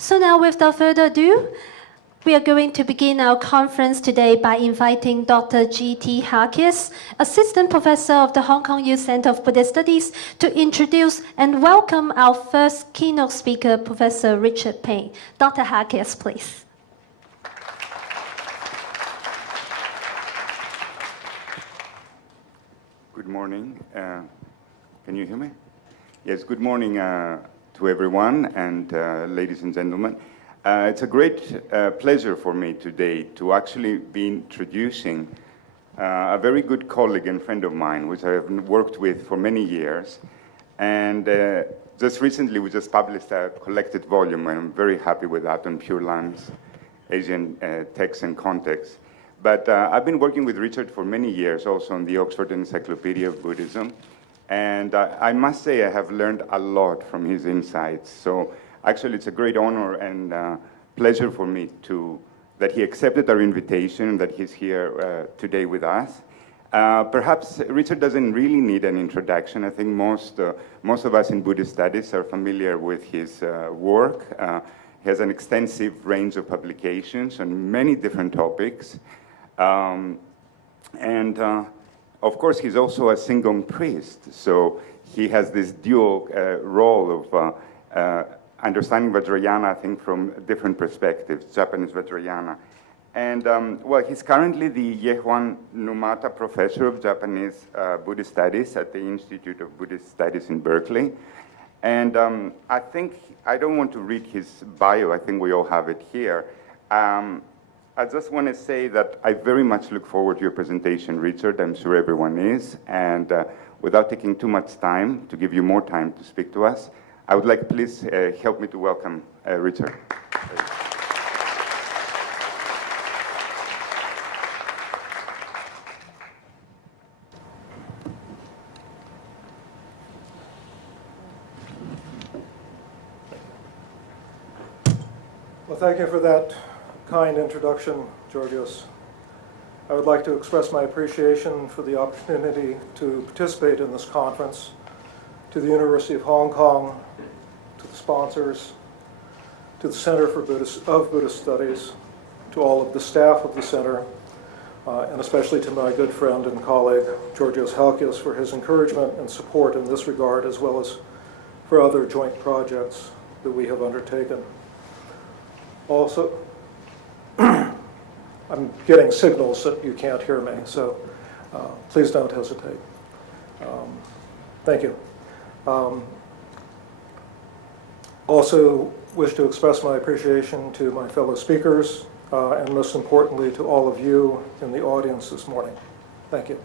So now, without further ado, we are going to begin our conference today by inviting Dr. G.T. Harkis, Assistant Professor of the Hong Kong Youth Center of Buddhist Studies, to introduce and welcome our first keynote speaker, Professor Richard Payne. Dr. Harkis, please. Good morning. Can you hear me? Yes, good morning to everyone and ladies and gentlemen. It's a great pleasure for me today to actually be introducing a very good colleague and friend of mine, which I have worked with for many years. And just recently, we just published a collected volume, and I'm very happy with that, on Pure Lands, Asian Texts and Contexts. But I've been working with Richard for many years, also on the Oxford Encyclopedia of Buddhism. And I must say I have learned a lot from his insights. So actually, it's a great honor and pleasure for me that he accepted our invitation, that he's here today with us. Perhaps Richard doesn't really need an introduction. I think most of us in Buddhist studies are familiar with his work. He has an extensive range of publications on many different topics. Of course, he's also a Singong priest, so he has this dual role of understanding Vajrayana, I think, from different perspectives, Japanese Vajrayana. And, well, he's currently the Yehuan Numata Professor of Japanese Buddhist Studies at the Institute of Buddhist Studies in Berkeley. And I think, I don't want to read his bio, I think we all have it here. I just want to say that I very much look forward to your presentation, Richard. I'm sure everyone is. And without taking too much time, to give you more time to speak to us, I would like, please help me to welcome Richard. Well, thank you for that kind introduction, Georgios. I would like to express my appreciation for the opportunity to participate in this conference, to the University of Hong Kong, to the sponsors, to the Center for Buddhist Studies, to all of the staff of the center, and especially to my good friend and colleague, Georgios Halkias, for his encouragement and support in this regard, as well as for other joint projects that we have undertaken. Also, I'm getting signals that you can't hear me, so please don't hesitate. Thank you. Also wish to express my appreciation to my fellow speakers, and most importantly to all of you in the audience this morning. Thank you.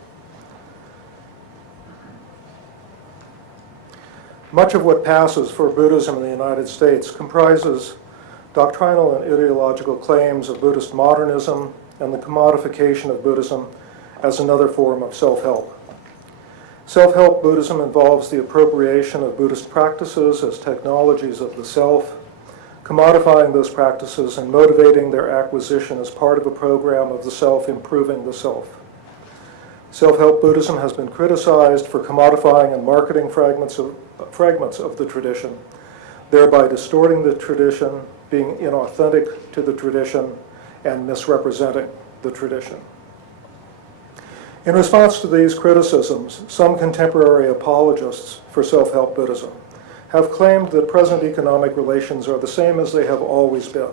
Much of what passes for Buddhism in the United States comprises doctrinal and ideological claims of Buddhist modernism and the commodification of Buddhism as another form of self-help. Self-help Buddhism involves the appropriation of Buddhist practices as technologies of the self, commodifying those practices and motivating their acquisition as part of a program of the self improving the self. Self-help Buddhism has been criticized for commodifying and marketing fragments of the tradition, thereby distorting the tradition, being inauthentic to the tradition, and misrepresenting the tradition. In response to these criticisms, some contemporary apologists for self-help Buddhism have claimed that present economic relations are the same as they have always been,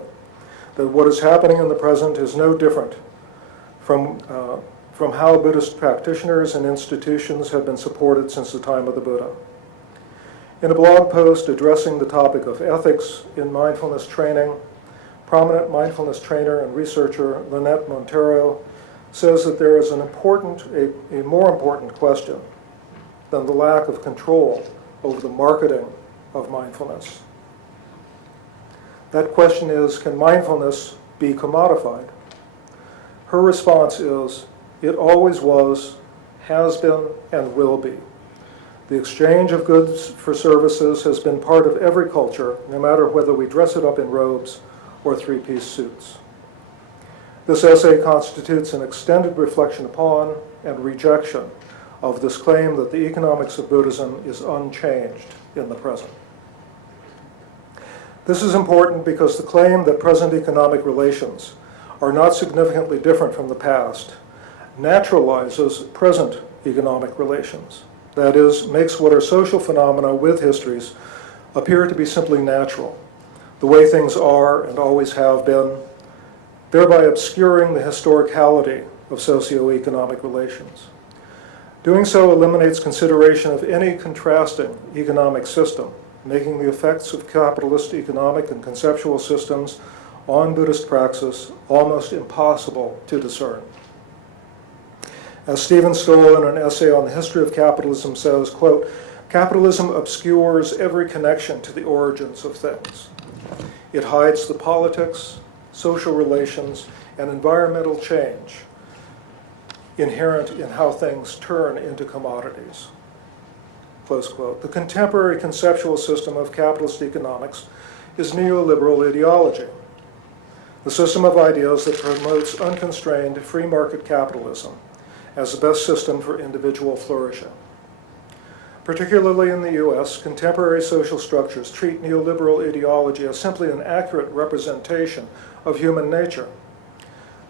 that what is happening in the present is no different from how Buddhist practitioners and institutions have been supported since the time of the Buddha. In a blog post addressing the topic of ethics in mindfulness training, prominent mindfulness trainer and researcher Lynette Montero says that there is a more important question than the lack of control over the marketing of mindfulness. That question is, can mindfulness be commodified? Her response is, it always was, has been, and will be. The exchange of goods for services has been part of every culture, no matter whether we dress it up in robes or three-piece suits. This essay constitutes an extended reflection upon and rejection of this claim that the economics of Buddhism is unchanged in the present. This is important because the claim that present economic relations are not significantly different from the past naturalizes present economic relations. That is, makes what are social phenomena with histories appear to be simply natural, the way things are and always have been, thereby obscuring the historicality of socioeconomic relations. Doing so eliminates consideration of any contrasting economic system, making the effects of capitalist economic and conceptual systems on Buddhist praxis almost impossible to discern. As Stephen Stoll in an essay on the history of capitalism says, quote, "Capitalism obscures every connection to the origins of things. It hides the politics, social relations, and environmental change inherent in how things turn into commodities." Close quote. The contemporary conceptual system of capitalist economics is neoliberal ideology, the system of ideas that promotes unconstrained free market capitalism as the best system for individual flourishing. Particularly in the US, contemporary social structures treat neoliberal ideology as simply an accurate representation of human nature.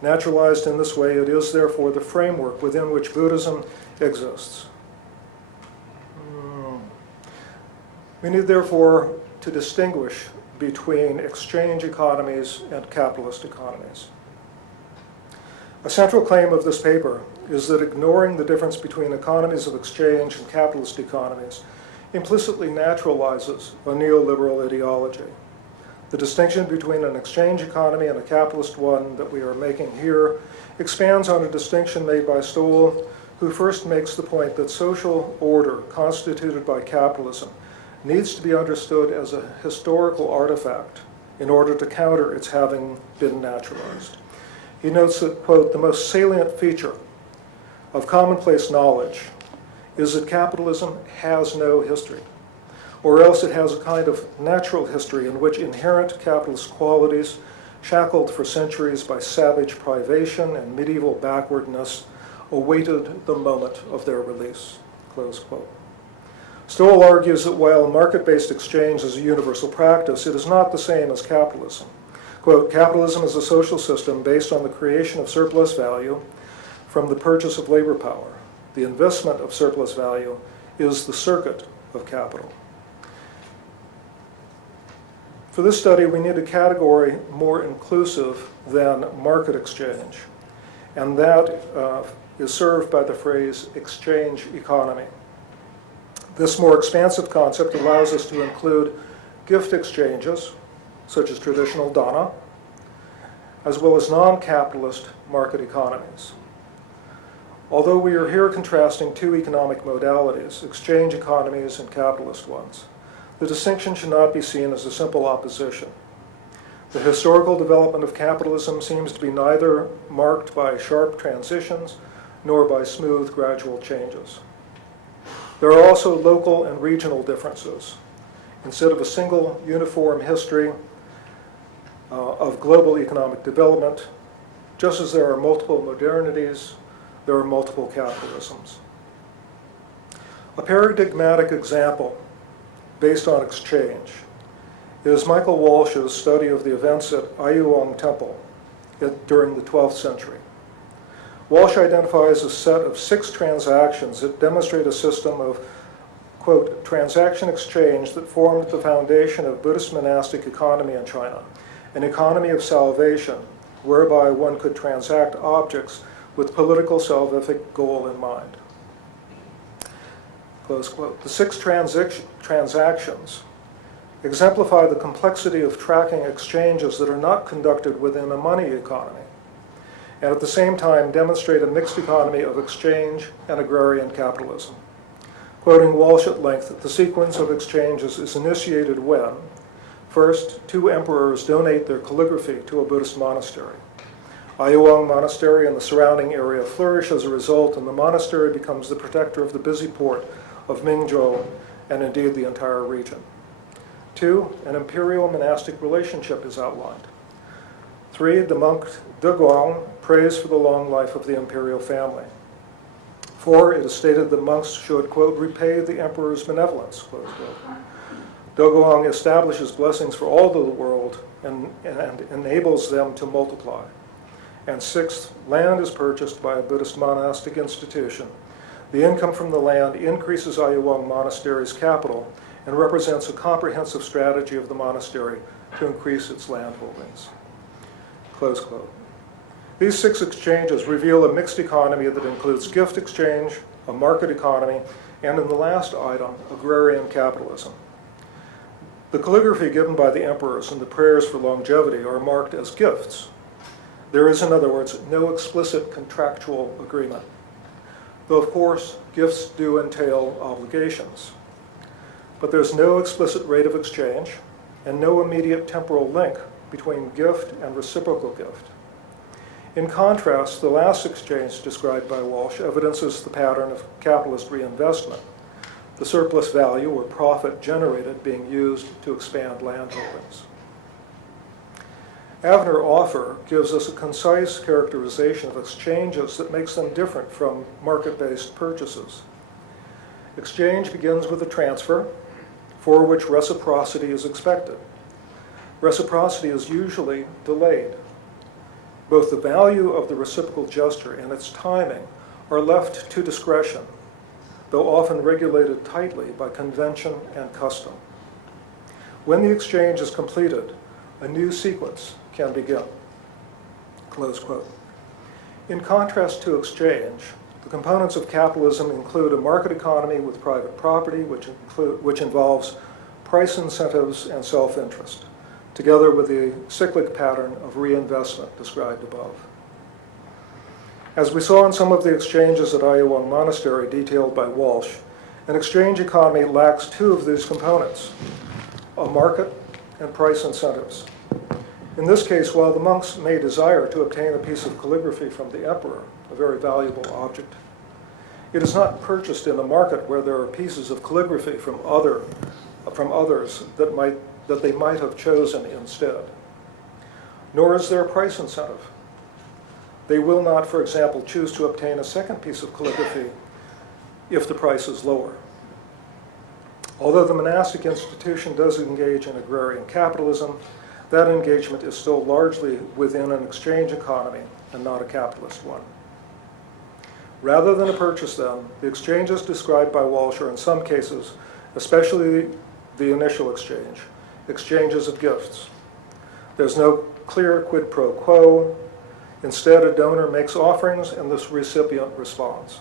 Naturalized in this way, it is therefore the framework within which Buddhism exists. We need therefore to distinguish between exchange economies and capitalist economies. A central claim of this paper is that ignoring the difference between economies of exchange and capitalist economies implicitly naturalizes a neoliberal ideology. The distinction between an exchange economy and a capitalist one that we are making here expands on a distinction made by Stoll, who first makes the point that social order constituted by capitalism needs to be understood as a historical artifact in order to counter its having been naturalized. He notes that, quote, "The most salient feature of commonplace knowledge is that capitalism has no history, or else it has a kind of natural history in which inherent capitalist qualities, shackled for centuries by savage privation and medieval backwardness, awaited the moment of their release," close quote. Stoll argues that while market-based exchange is a universal practice, it is not the same as capitalism. Quote, "Capitalism is a social system based on the creation of surplus value from the purchase of labor power. The investment of surplus value is the circuit of capital." For this study, we need a category more inclusive than market exchange, and that is served by the phrase exchange economy. This more expansive concept allows us to include gift exchanges, such as traditional dana, as well as non-capitalist market economies. Although we are here contrasting two economic modalities, exchange economies and capitalist ones, the distinction should not be seen as a simple opposition. The historical development of capitalism seems to be neither marked by sharp transitions nor by smooth gradual changes. There are also local and regional differences. Instead of a single uniform history of global economic development, just as there are multiple modernities, there are multiple capitalisms. A paradigmatic example based on exchange is Michael Walsh's study of the events at Ayuwang Temple during the 12th century. Walsh identifies a set of 6 transactions that demonstrate a system of, quote, transaction exchange that formed the foundation of Buddhist monastic economy in China, an economy of salvation whereby one could transact objects with political salvific goal in mind. Close quote. The 6 transactions exemplify the complexity of tracking exchanges that are not conducted within a money economy, and at the same time demonstrate a mixed economy of exchange and agrarian capitalism. Quoting Walsh at length, the sequence of exchanges is initiated when, first, 2 emperors donate their calligraphy to a Buddhist monastery. Ayuwang Monastery and the surrounding area flourish as a result, and the monastery becomes the protector of the busy port of Mingzhou and indeed the entire region. 2, an imperial monastic relationship is outlined. 3, the monk Deguang prays for the long life of the imperial family. 4, it is stated that monks should, quote, repay the emperor's benevolence, close quote. Dogohong establishes blessings for all of the world and enables them to multiply. And sixth, land is purchased by a Buddhist monastic institution. The income from the land increases Ayuwang Monastery's capital and represents a comprehensive strategy of the monastery to increase its land holdings. Close quote. These 6 exchanges reveal a mixed economy that includes gift exchange, a market economy, and in the last item, agrarian capitalism. The calligraphy given by the emperors and the prayers for longevity are marked as gifts. There is, in other words, no explicit contractual agreement, though of course gifts do entail obligations. But there's no explicit rate of exchange and no immediate temporal link between gift and reciprocal gift. In contrast, the last exchange described by Walsh evidences the pattern of capitalist reinvestment, the surplus value or profit generated being used to expand land holdings. Avner-Offer gives us a concise characterization of exchanges that makes them different from market-based purchases. Exchange begins with a transfer, for which reciprocity is expected. Reciprocity is usually delayed. Both the value of the reciprocal gesture and its timing are left to discretion, though often regulated tightly by convention and custom. When the exchange is completed, a new sequence can begin. Close quote. In contrast to exchange, the components of capitalism include a market economy with private property, which involves price incentives and self-interest, together with the cyclic pattern of reinvestment described above. As we saw in some of the exchanges at Ayuwang Monastery detailed by Walsh, an exchange economy lacks 2 of these components, a market and price incentives. In this case, while the monks may desire to obtain a piece of calligraphy from the emperor, a very valuable object, it is not purchased in a market where there are pieces of calligraphy from others that they might have chosen instead. Nor is there a price incentive. They will not, for example, choose to obtain a second piece of calligraphy if the price is lower. Although the monastic institution does engage in agrarian capitalism, that engagement is still largely within an exchange economy and not a capitalist one. Rather than a purchase, then, the exchanges described by Walsh are in some cases, especially the initial exchange, exchanges of gifts. There's no clear quid pro quo. Instead, a donor makes offerings and the recipient responds.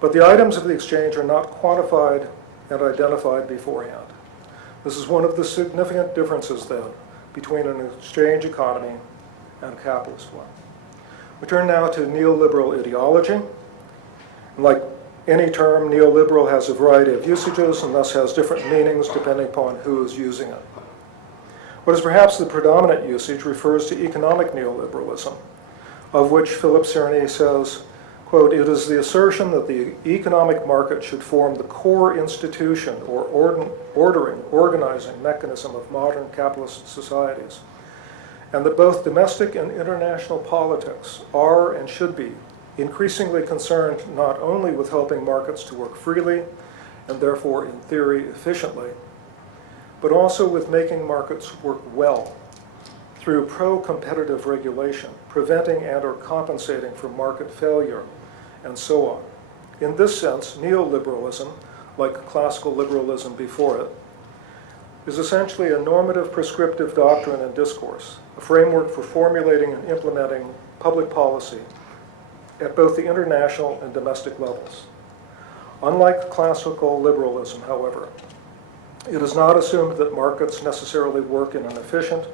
But the items of the exchange are not quantified and identified beforehand. This is one of the significant differences, then, between an exchange economy and a capitalist one. We turn now to neoliberal ideology. And like any term, neoliberal has a variety of usages and thus has different meanings depending upon who is using it. What is perhaps the predominant usage refers to economic neoliberalism, of which Philip Cerny says, quote, "It is the assertion that the economic market should form the core institution or organizing mechanism of modern capitalist societies, and that both domestic and international politics are and should be increasingly concerned not only with helping markets to work freely, and therefore in theory efficiently, but also with making markets work well through pro-competitive regulation, preventing and or compensating for market failure, and so on. In this sense, neoliberalism, like classical liberalism before it, is essentially a normative prescriptive doctrine and discourse, a framework for formulating and implementing public policy at both the international and domestic levels. Unlike classical liberalism, however, it is not assumed that markets necessarily work in an efficient,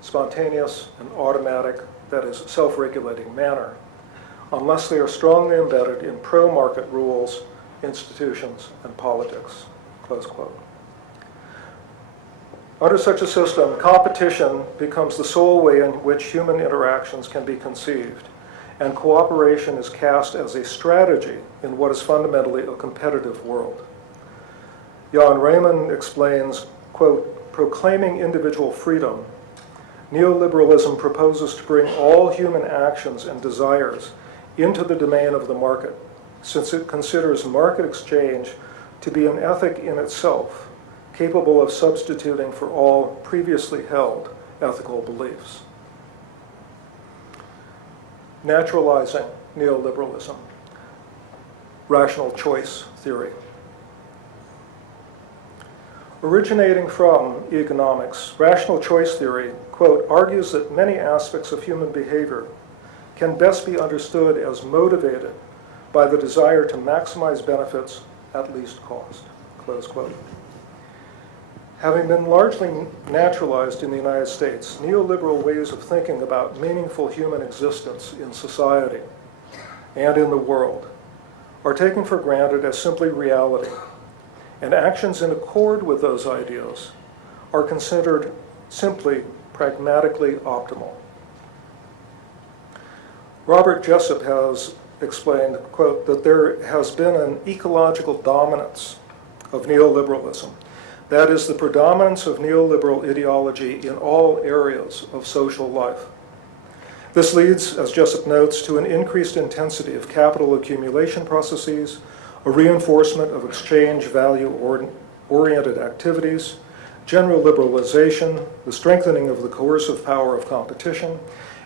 spontaneous, and automatic, that is, self-regulating manner, unless they are strongly embedded in pro-market rules, institutions, and politics." Close quote. Under such a system, competition becomes the sole way in which human interactions can be conceived, and cooperation is cast as a strategy in what is fundamentally a competitive world. Jan Raymond explains, quote, "Proclaiming individual freedom, neoliberalism proposes to bring all human actions and desires into the domain of the market, since it considers market exchange to be an ethic in itself, capable of substituting for all previously held ethical beliefs. Naturalizing neoliberalism, rational choice theory. Originating from economics, rational choice theory, quote, argues that many aspects of human behavior can best be understood as motivated by the desire to maximize benefits at least cost, close quote. Having been largely naturalized in the United States, neoliberal ways of thinking about meaningful human existence in society and in the world are taken for granted as simply reality, and actions in accord with those ideas are considered simply pragmatically optimal. Robert Jessup has explained, quote, that there has been an ecological dominance of neoliberalism. That is, the predominance of neoliberal ideology in all areas of social life. This leads, as Jessup notes, to an increased intensity of capital accumulation processes, a reinforcement of exchange value-oriented activities, general liberalization, the strengthening of the coercive power of competition,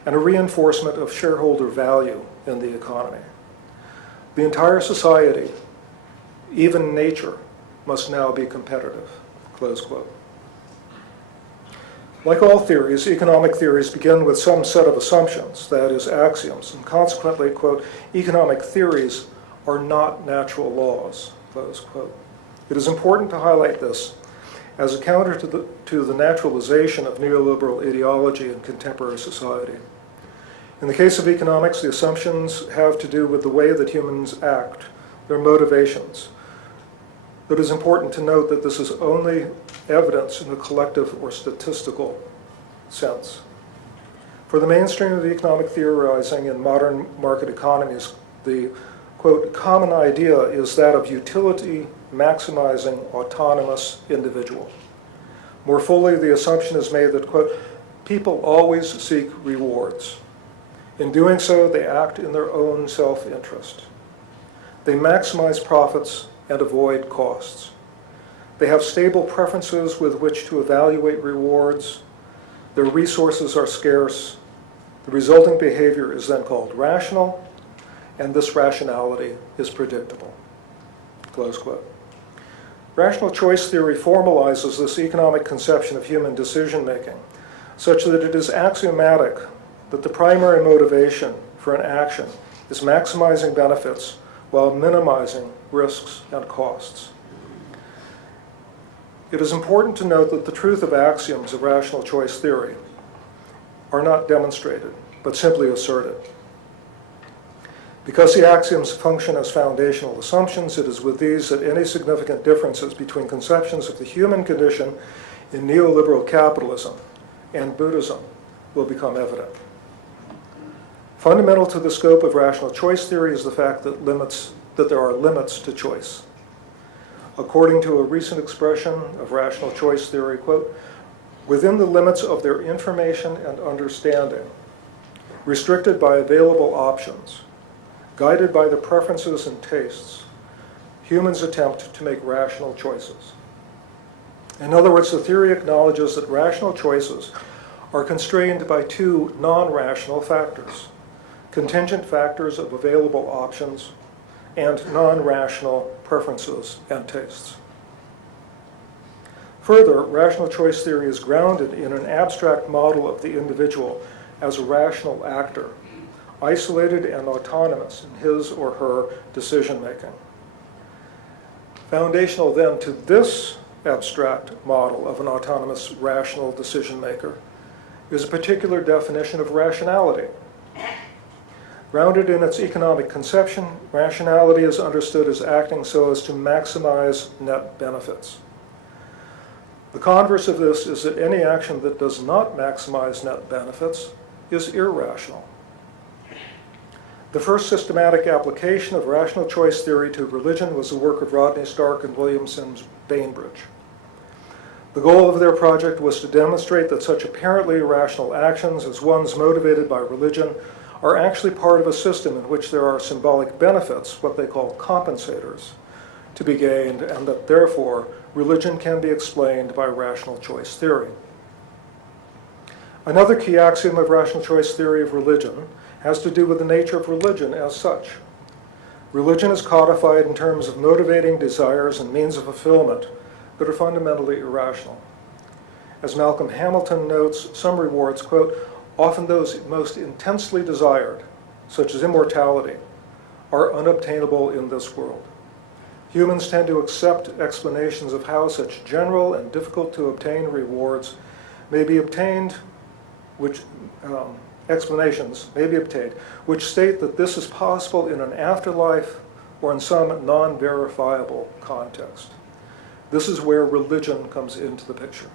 and a reinforcement of shareholder value in the economy. The entire society, even nature, must now be competitive, close quote. Like all theories, economic theories begin with some set of assumptions, that is, axioms, and consequently, quote, economic theories are not natural laws, close quote. It is important to highlight this as a counter to the naturalization of neoliberal ideology in contemporary society. In the case of economics, the assumptions have to do with the way that humans act, their motivations. It is important to note that this is only evidence in the collective or statistical sense. For the mainstream of economic theorizing in modern market economies, the, quote, common idea is that of utility maximizing autonomous individual. More fully, the assumption is made that, quote, people always seek rewards. In doing so, they act in their own self-interest. They maximize profits and avoid costs. They have stable preferences with which to evaluate rewards. Their resources are scarce. The resulting behavior is then called rational, and this rationality is predictable, close quote. Rational choice theory formalizes this economic conception of human decision-making such that it is axiomatic that the primary motivation for an action is maximizing benefits while minimizing risks and costs. It is important to note that the truth of axioms of rational choice theory are not demonstrated, but simply asserted. Because the axioms function as foundational assumptions, it is with these that any significant differences between conceptions of the human condition in neoliberal capitalism and Buddhism will become evident. Fundamental to the scope of rational choice theory is the fact that there are limits to choice. According to a recent expression of rational choice theory, quote, within the limits of their information and understanding, restricted by available options, guided by their preferences and tastes, humans attempt to make rational choices. In other words, the theory acknowledges that rational choices are constrained by two non-rational factors: contingent factors of available options and non-rational preferences and tastes. Further, rational choice theory is grounded in an abstract model of the individual as a rational actor, isolated and autonomous in his or her decision-making. Foundational then to this abstract model of an autonomous rational decision-maker is a particular definition of rationality. Grounded in its economic conception, rationality is understood as acting so as to maximize net benefits. The converse of this is that any action that does not maximize net benefits is irrational. The first systematic application of rational choice theory to religion was the work of Rodney Stark and William Sims Bainbridge. The goal of their project was to demonstrate that such apparently irrational actions as ones motivated by religion are actually part of a system in which there are symbolic benefits, what they call compensators, to be gained, and that therefore religion can be explained by rational choice theory. Another key axiom of rational choice theory of religion has to do with the nature of religion as such. Religion is codified in terms of motivating desires and means of fulfillment that are fundamentally irrational. As Malcolm Hamilton notes, some rewards, quote, often those most intensely desired, such as immortality, are unobtainable in this world. Humans tend to accept explanations of how such general and difficult to obtain rewards may be obtained, explanations may be obtained, which state that this is possible in an afterlife or in some non-verifiable context. This is where religion comes into the picture.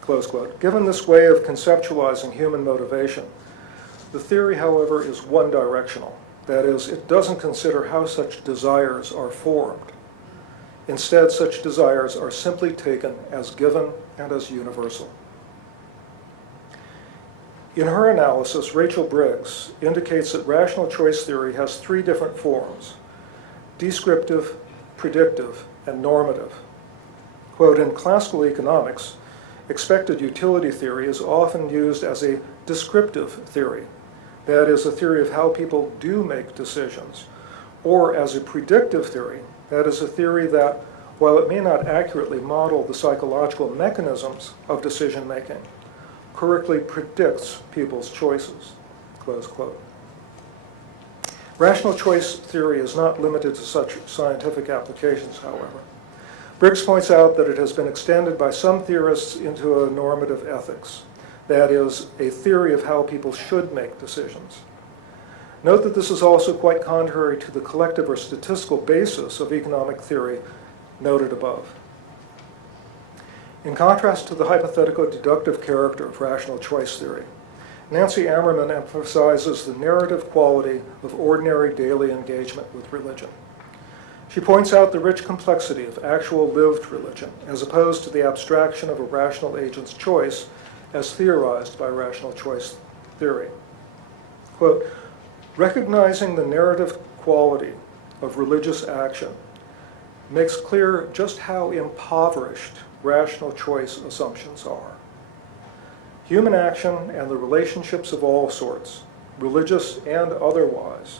Close quote. Given this way of conceptualizing human motivation, the theory, however, is one-directional. That is, it doesn't consider how such desires are formed. Instead, such desires are simply taken as given and as universal. In her analysis, Rachel Briggs indicates that rational choice theory has three different forms: descriptive, predictive, and normative. Quote, in classical economics, expected utility theory is often used as a descriptive theory, that is, a theory of how people do make decisions, or as a predictive theory, that is, a theory that, while it may not accurately model the psychological mechanisms of decision-making, correctly predicts people's choices, close quote. Rational choice theory is not limited to such scientific applications, however. Briggs points out that it has been extended by some theorists into a normative ethics, that is, a theory of how people should make decisions. Note that this is also quite contrary to the collective or statistical basis of economic theory noted above. In contrast to the hypothetical deductive character of rational choice theory, Nancy Ammerman emphasizes the narrative quality of ordinary daily engagement with religion. She points out the rich complexity of actual lived religion, as opposed to the abstraction of a rational agent's choice as theorized by rational choice theory. Quote, recognizing the narrative quality of religious action makes clear just how impoverished rational choice assumptions are. Human action and the relationships of all sorts, religious and otherwise,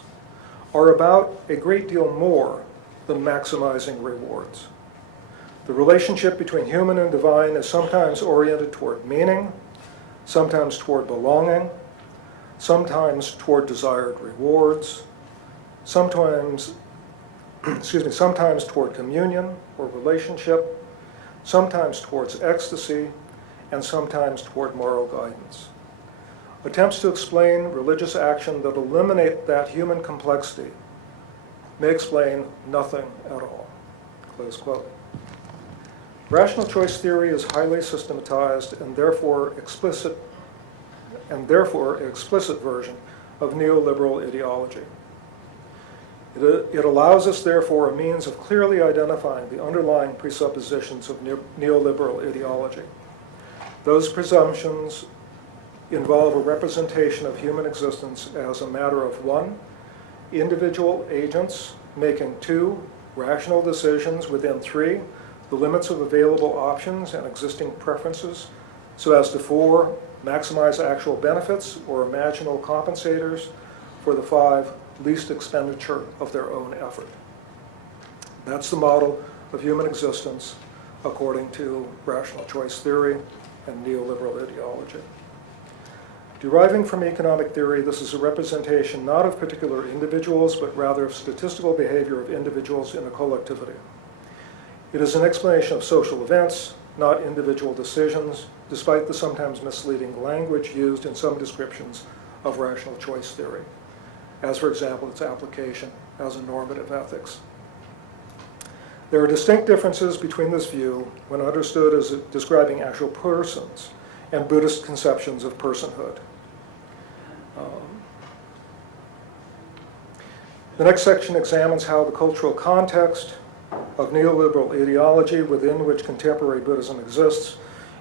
are about a great deal more than maximizing rewards. The relationship between human and divine is sometimes oriented toward meaning, sometimes toward belonging, sometimes toward desired rewards, sometimes toward communion or relationship, sometimes towards ecstasy, and sometimes toward moral guidance. Attempts to explain religious action that eliminate that human complexity may explain nothing at all. Close quote. Rational choice theory is highly systematized and therefore explicit version of neoliberal ideology. It allows us, therefore, a means of clearly identifying the underlying presuppositions of neoliberal ideology. Those presumptions involve a representation of human existence as a matter of 1, individual agents making 2, rational decisions within 3, the limits of available options and existing preferences, so as to 4, maximize actual benefits or imaginal compensators for the 5, least expenditure of their own effort. That's the model of human existence according to rational choice theory and neoliberal ideology. Deriving from economic theory, this is a representation not of particular individuals, but rather of statistical behavior of individuals in a collectivity. It is an explanation of social events, not individual decisions, despite the sometimes misleading language used in some descriptions of rational choice theory, as, for example, its application as a normative ethics. There are distinct differences between this view, when understood as describing actual persons, and Buddhist conceptions of personhood. The next section examines how the cultural context of neoliberal ideology within which contemporary Buddhism exists,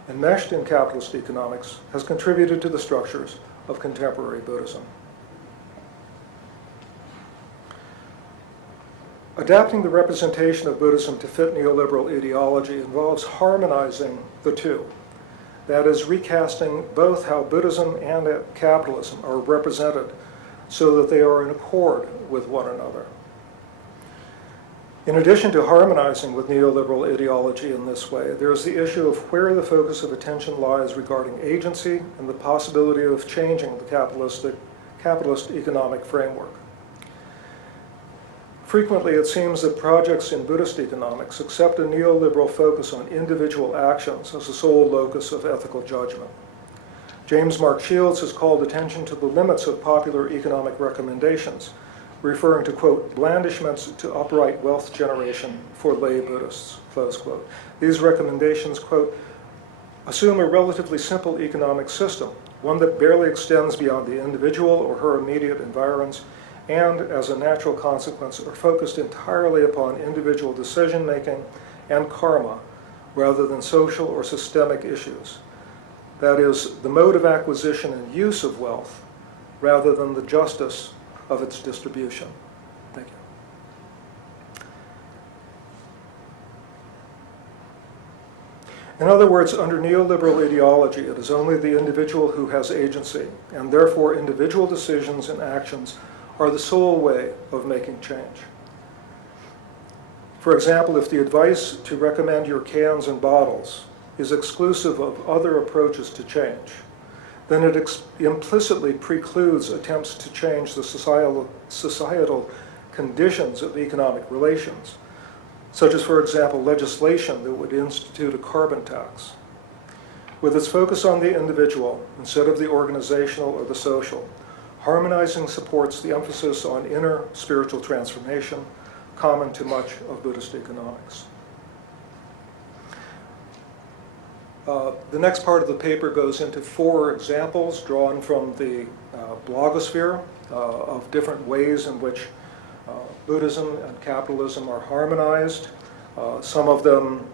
enmeshed in capitalist economics, has contributed to the structures of contemporary Buddhism. Adapting the representation of Buddhism to fit neoliberal ideology involves harmonizing the two. That is, recasting both how Buddhism and capitalism are represented so that they are in accord with one another. In addition to harmonizing with neoliberal ideology in this way, there is the issue of where the focus of attention lies regarding agency and the possibility of changing the capitalist economic framework. Frequently, it seems that projects in Buddhist economics accept a neoliberal focus on individual actions as the sole locus of ethical judgment. James Mark Shields has called attention to the limits of popular economic recommendations, referring to, quote, blandishments to upright wealth generation for lay Buddhists, close quote. These recommendations, quote, assume a relatively simple economic system, one that barely extends beyond the individual or her immediate environs, and as a natural consequence are focused entirely upon individual decision-making and karma rather than social or systemic issues. That is, the mode of acquisition and use of wealth rather than the justice of its distribution. Thank you. In other words, under neoliberal ideology, it is only the individual who has agency, and therefore individual decisions and actions are the sole way of making change. For example, if the advice to recommend your cans and bottles is exclusive of other approaches to change, then it implicitly precludes attempts to change the societal conditions of economic relations, such as, for example, legislation that would institute a carbon tax. With its focus on the individual instead of the organizational or the social, harmonizing supports the emphasis on inner spiritual transformation, common to much of Buddhist economics. The next part of the paper goes into 4 examples drawn from the blogosphere of different ways in which Buddhism and capitalism are harmonized, some of them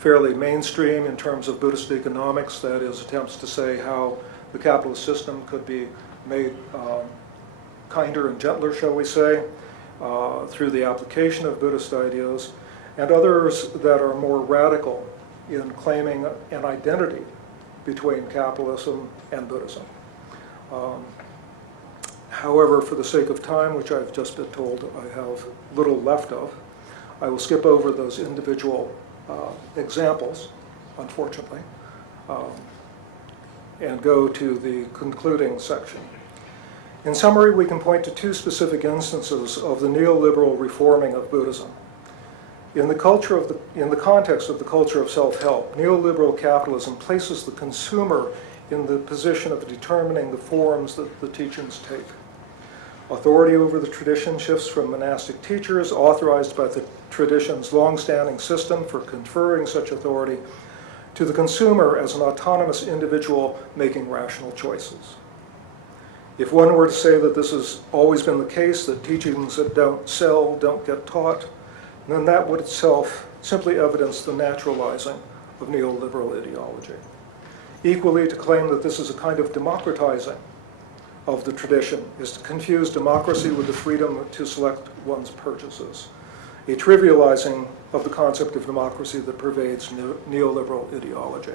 fairly mainstream in terms of Buddhist economics, that is, attempts to say how the capitalist system could be made kinder and gentler, shall we say, through the application of Buddhist ideas, and others that are more radical in claiming an identity between capitalism and Buddhism. However, for the sake of time, which I've just been told I have little left of, I will skip over those individual examples, unfortunately, and go to the concluding section. In summary, we can point to 2 specific instances of the neoliberal reforming of Buddhism. In the context of the culture of self-help, neoliberal capitalism places the consumer in the position of determining the forms that the teachings take. Authority over the tradition shifts from monastic teachers, authorized by the tradition's long-standing system for conferring such authority, to the consumer as an autonomous individual making rational choices. If one were to say that this has always been the case, that teachings that don't sell don't get taught, then that would itself simply evidence the naturalizing of neoliberal ideology. Equally, to claim that this is a kind of democratizing of the tradition is to confuse democracy with the freedom to select one's purchases, a trivializing of the concept of democracy that pervades neoliberal ideology.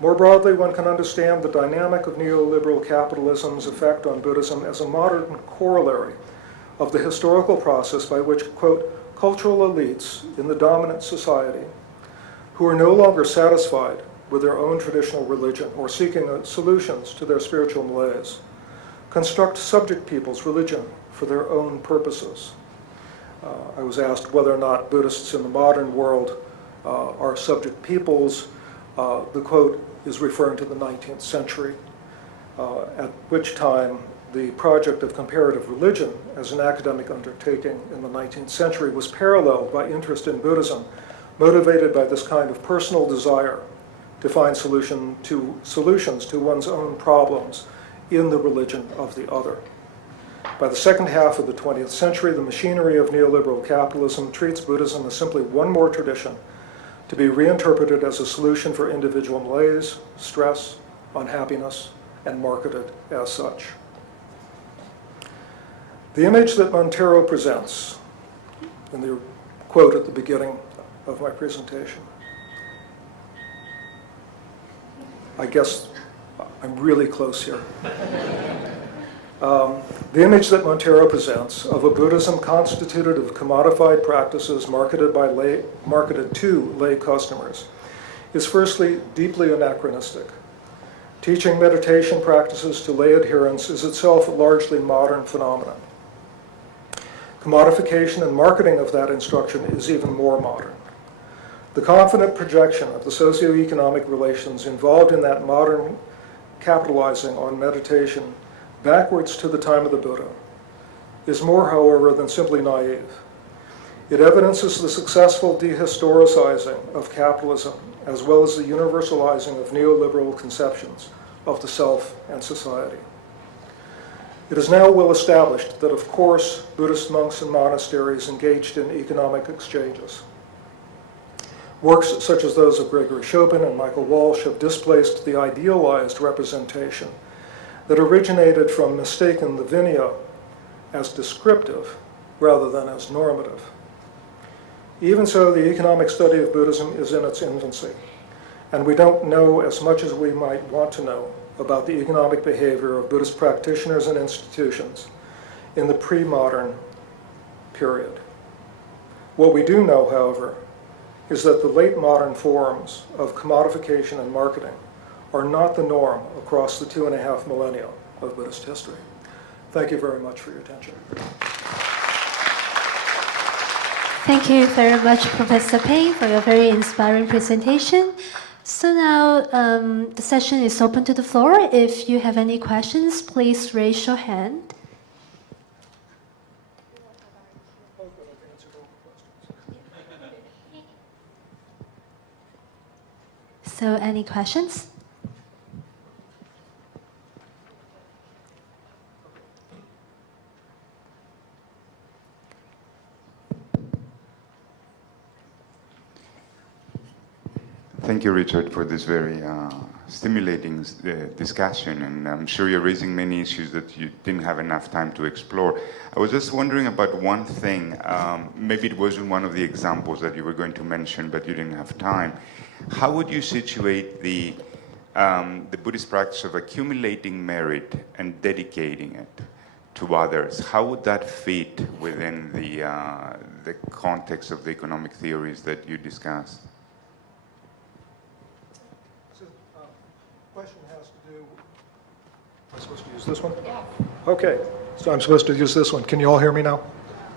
More broadly, one can understand the dynamic of neoliberal capitalism's effect on Buddhism as a modern corollary of the historical process by which, quote, cultural elites in the dominant society, who are no longer satisfied with their own traditional religion or seeking solutions to their spiritual malaise, construct subject people's religion for their own purposes. I was asked whether or not Buddhists in the modern world are subject peoples. The quote is referring to the 19th century, at which time the project of comparative religion as an academic undertaking in the 19th century was paralleled by interest in Buddhism, motivated by this kind of personal desire to find solutions to one's own problems in the religion of the other. By the second half of the 20th century, the machinery of neoliberal capitalism treats Buddhism as simply one more tradition to be reinterpreted as a solution for individual malaise, stress, unhappiness, and marketed as such. The image that Montero presents in the quote at the beginning of my presentation. I guess I'm really close here. The image that Montero presents of a Buddhism constituted of commodified practices marketed to lay customers is firstly deeply anachronistic. Teaching meditation practices to lay adherents is itself a largely modern phenomenon. Commodification and marketing of that instruction is even more modern. The confident projection of the socioeconomic relations involved in that modern capitalizing on meditation backwards to the time of the Buddha is more, however, than simply naive. It evidences the successful dehistoricizing of capitalism as well as the universalizing of neoliberal conceptions of the self and society. It is now well established that, of course, Buddhist monks and monasteries engaged in economic exchanges. Works such as those of Gregory Chopin and Michael Walsh have displaced the idealized representation that originated from mistaking the Vinaya as descriptive rather than as normative. Even so, the economic study of Buddhism is in its infancy, and we don't know as much as we might want to know about the economic behavior of Buddhist practitioners and institutions in the pre-modern period. What we do know, however, is that the late modern forms of commodification and marketing are not the norm across the 2.5 millennia of Buddhist history. Thank you very much for your attention. Thank you very much, Professor Payne, for your very inspiring presentation. So now the session is open to the floor. If you have any questions, please raise your hand. So any questions? Thank you, Richard, for this very stimulating discussion, and I'm sure you're raising many issues that you didn't have enough time to explore. I was just wondering about one thing. Maybe it wasn't one of the examples that you were going to mention, but you didn't have time. How would you situate the Buddhist practice of accumulating merit and dedicating it to others? How would that fit within the context of the economic theories that you discussed? Question has to do, am I supposed to use this one? Yeah. Okay, so I'm supposed to use this one. Can you all hear me now?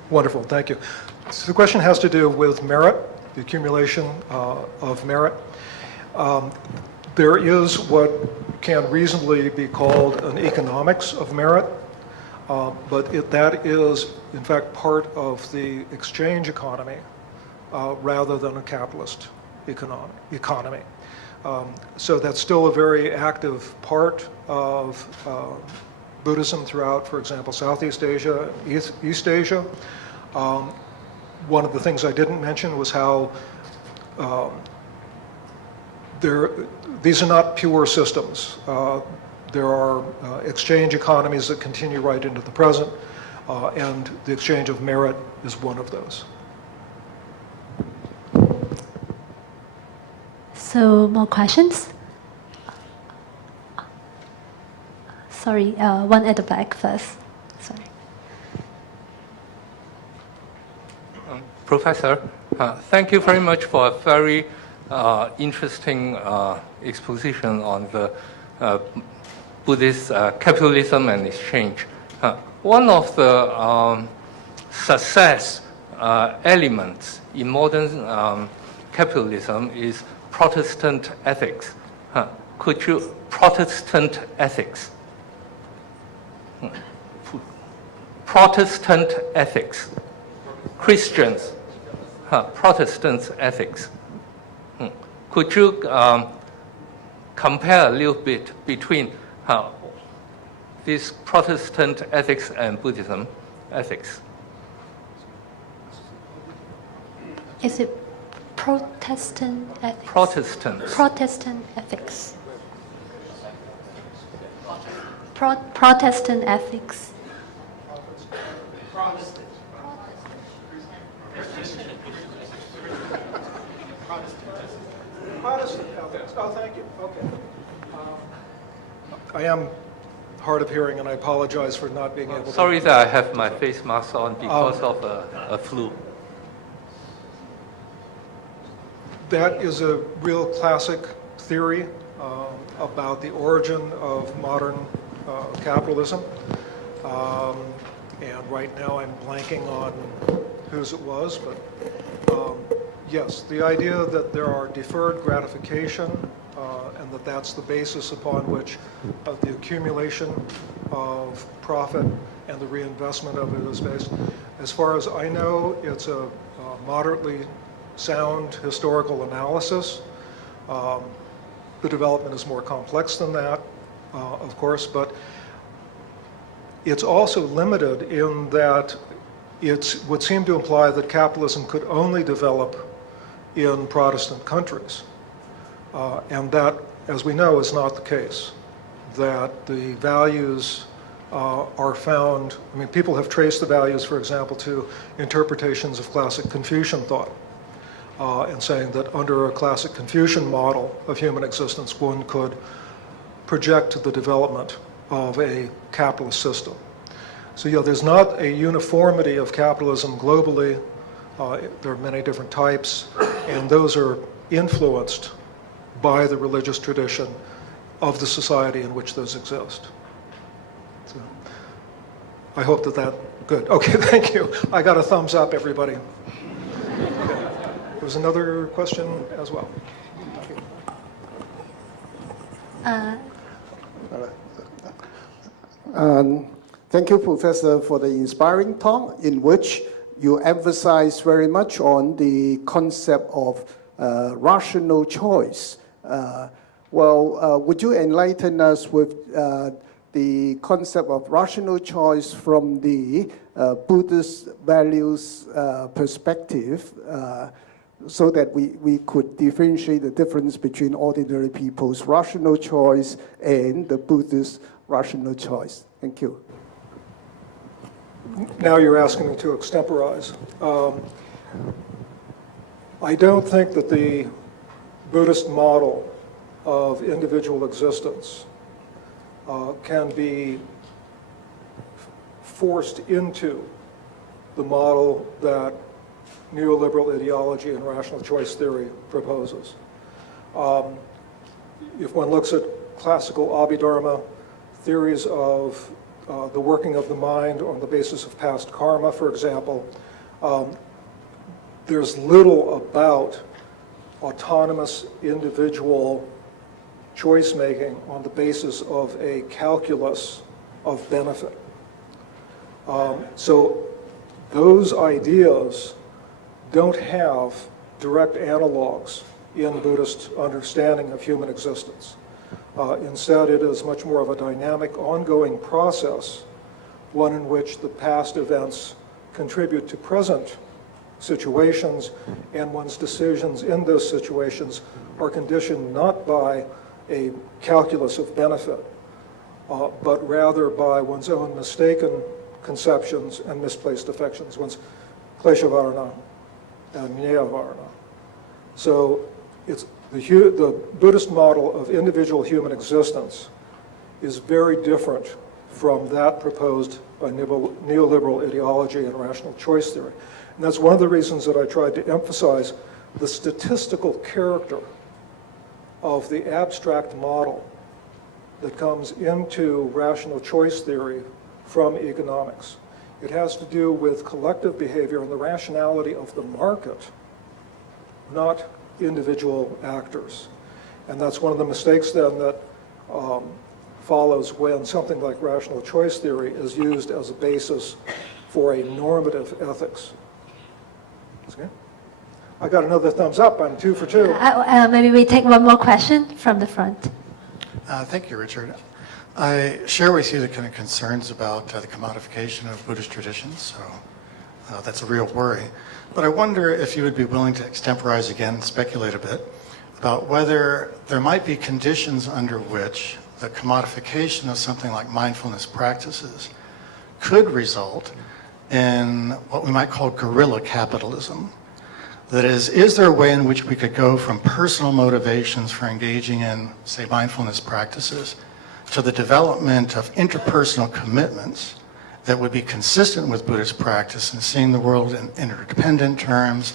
Wonderful, thank you. So the question has to do with merit, the accumulation of merit. There is what can reasonably be called an economics of merit, but that is, in fact, part of the exchange economy rather than a capitalist economy. So that's still a very active part of Buddhism throughout, for example, Southeast Asia, East Asia. One of the things I didn't mention was how these are not pure systems. There are exchange economies that continue right into the present, and the exchange of merit is one of those. So more questions? Sorry, one at the back first. Sorry. Professor, thank you very much for a very interesting exposition on the Buddhist capitalism and exchange. One of the success elements in modern capitalism is Protestant ethics. Protestant ethics. Protestant ethics. Christians, Protestant ethics. Could you compare a little bit between this Protestant ethics and Buddhism ethics? Is it Protestant ethics? Protestant ethics. Protestant ethics. Protestant ethics. Oh, thank you. Okay. I am hard of hearing, and I apologize for not being able to. Sorry that I have my face mask on because of a flu. That is a real classic theory about the origin of modern capitalism. And right now I'm blanking on whose it was, but yes, the idea that there are deferred gratification and that that's the basis upon which the accumulation of profit and the reinvestment of it is based. As far as I know, it's a moderately sound historical analysis. The development is more complex than that, of course, but it's also limited in that it would seem to imply that capitalism could only develop in Protestant countries. And that, as we know, is not the case. That the values are found, I mean, people have traced the values, for example, to interpretations of classic Confucian thought. And saying that under a classic Confucian model of human existence, one could project the development of a capitalist system. So yeah, there's not a uniformity of capitalism globally. There are many different types, and those are influenced by the religious tradition of the society in which those exist. So I hope that good. Okay, thank you. I got a thumbs up, everybody. There was another question as well. Thank you, Professor, for the inspiring talk in which you emphasize very much on the concept of rational choice. Would you enlighten us with the concept of rational choice from the Buddhist values perspective so that we could differentiate the difference between ordinary people's rational choice and the Buddhist rational choice? Thank you. Now you're asking me to extemporize. I don't think that the Buddhist model of individual existence can be forced into the model that neoliberal ideology and rational choice theory proposes. If one looks at classical Abhidharma theories of the working of the mind on the basis of past karma, for example, there's little about autonomous individual choice making on the basis of a calculus of benefit. So those ideas don't have direct analogs in Buddhist understanding of human existence. Instead, it is much more of a dynamic, ongoing process, one in which the past events contribute to present situations, and one's decisions in those situations are conditioned not by a calculus of benefit, but rather by one's own mistaken conceptions and misplaced affections, one's klesha varna and nyaya varna. So it's the Buddhist model of individual human existence is very different from that proposed by neoliberal ideology and rational choice theory. And that's one of the reasons that I tried to emphasize the statistical character of the abstract model that comes into rational choice theory from economics. It has to do with collective behavior and the rationality of the market, not individual actors. And that's one of the mistakes then that follows when something like rational choice theory is used as a basis for a normative ethics. Okay? I got another thumbs up. I'm 2 for 2. Maybe we take one more question from the front. Thank you, Richard. I share with you the kind of concerns about the commodification of Buddhist traditions, so that's a real worry. But I wonder if you would be willing to extemporize again, speculate a bit, about whether there might be conditions under which the commodification of something like mindfulness practices could result in what we might call guerrilla capitalism, That is there a way in which we could go from personal motivations for engaging in, say, mindfulness practices to the development of interpersonal commitments that would be consistent with Buddhist practice and seeing the world in interdependent terms?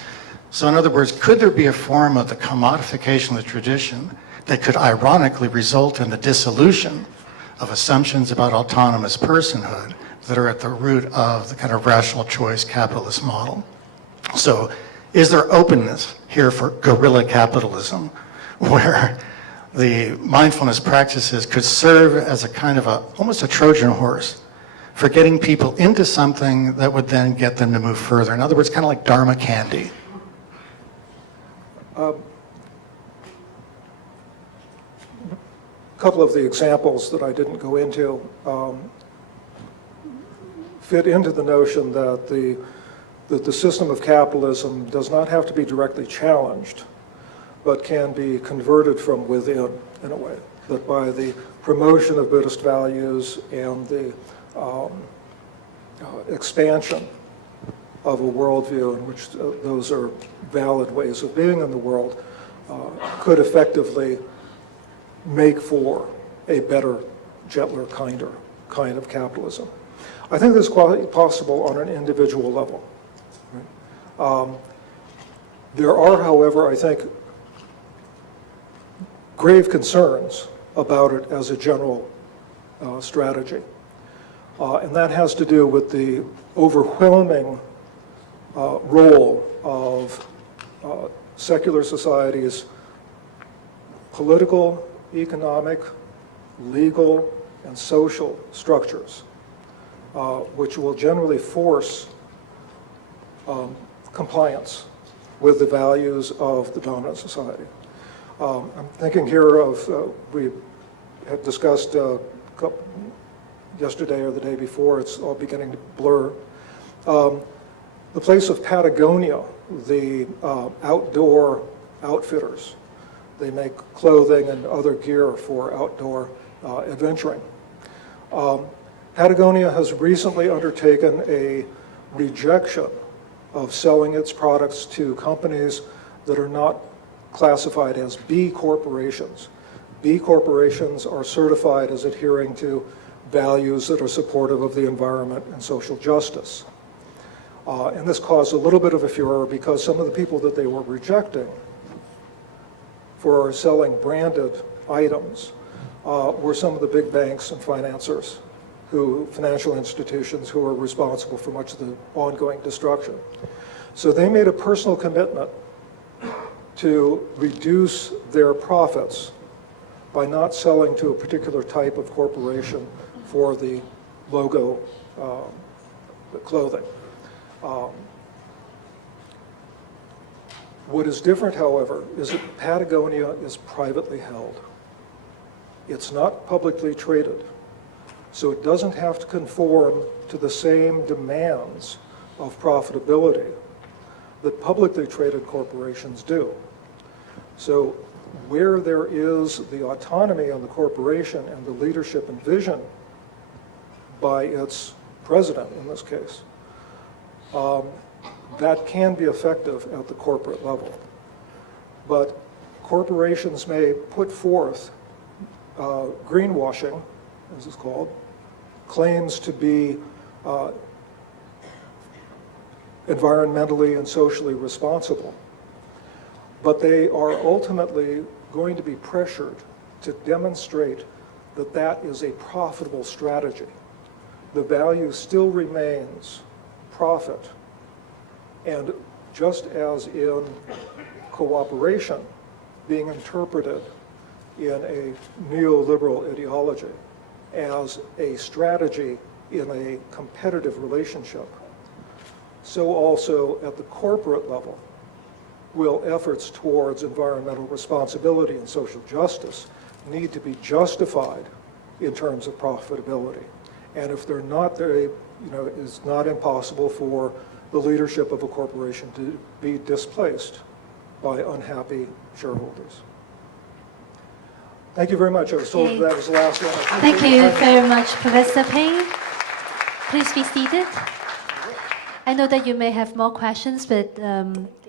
So in other words, could there be a form of the commodification of the tradition that could ironically result in the dissolution of assumptions about autonomous personhood that are at the root of the kind of rational choice capitalist model? So is there openness here for guerrilla capitalism, where the mindfulness practices could serve as a kind of almost a Trojan horse for getting people into something that would then get them to move further? In other words, kind of like Dharma candy. A couple of the examples that I didn't go into fit into the notion that the system of capitalism does not have to be directly challenged, but can be converted from within, in a way. That by the promotion of Buddhist values and the expansion of a worldview in which those are valid ways of being in the world, could effectively make for a better, gentler, kinder kind of capitalism. I think this is quite possible on an individual level. There are, however, I think, grave concerns about it as a general strategy. And that has to do with the overwhelming role of secular societies' political, economic, legal, and social structures, which will generally force compliance with the values of the dominant society. I'm thinking here of, we had discussed yesterday or the day before, it's all beginning to blur. The place of Patagonia, the outdoor outfitters. They make clothing and other gear for outdoor adventuring. Patagonia has recently undertaken a rejection of selling its products to companies that are not classified as B corporations. B corporations are certified as adhering to values that are supportive of the environment and social justice. And this caused a little bit of a furor because some of the people that they were rejecting for selling branded items were some of the big banks and financiers, financial institutions who are responsible for much of the ongoing destruction. So they made a personal commitment to reduce their profits by not selling to a particular type of corporation for the logo, the clothing. What is different, however, is that Patagonia is privately held. It's not publicly traded, so it doesn't have to conform to the same demands of profitability that publicly traded corporations do. So where there is the autonomy of the corporation and the leadership and vision by its president in this case, that can be effective at the corporate level. But corporations may put forth greenwashing, as it's called, claims to be environmentally and socially responsible. But they are ultimately going to be pressured to demonstrate that that is a profitable strategy. The value still remains profit. And just as in cooperation being interpreted in a neoliberal ideology as a strategy in a competitive relationship, so also at the corporate level will efforts towards environmental responsibility and social justice need to be justified in terms of profitability. And if they're not, it's not impossible for the leadership of a corporation to be displaced by unhappy shareholders. Thank you very much. I was told that was the last one. Thank you very much, Professor Payne. Please be seated. I know that you may have more questions, but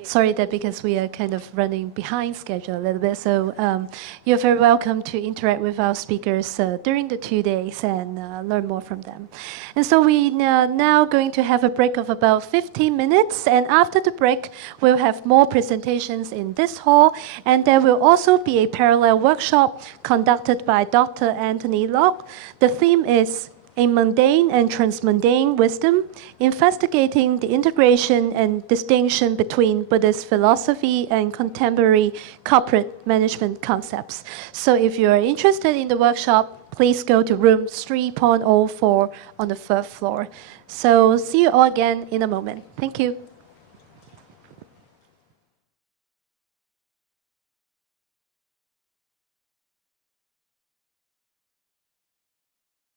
sorry that because we are kind of running behind schedule a little bit. So you're very welcome to interact with our speakers during the 2 days and learn more from them. And so we are now going to have a break of about 15 minutes. And after the break, we'll have more presentations in this hall. And there will also be a parallel workshop conducted by Dr. Anthony Locke. The theme is A Mundane and Transmundane Wisdom, investigating the integration and distinction between Buddhist philosophy and contemporary corporate management concepts. So if you are interested in the workshop, please go to room 3.04 on the 3rd floor. So see you all again in a moment. Thank you.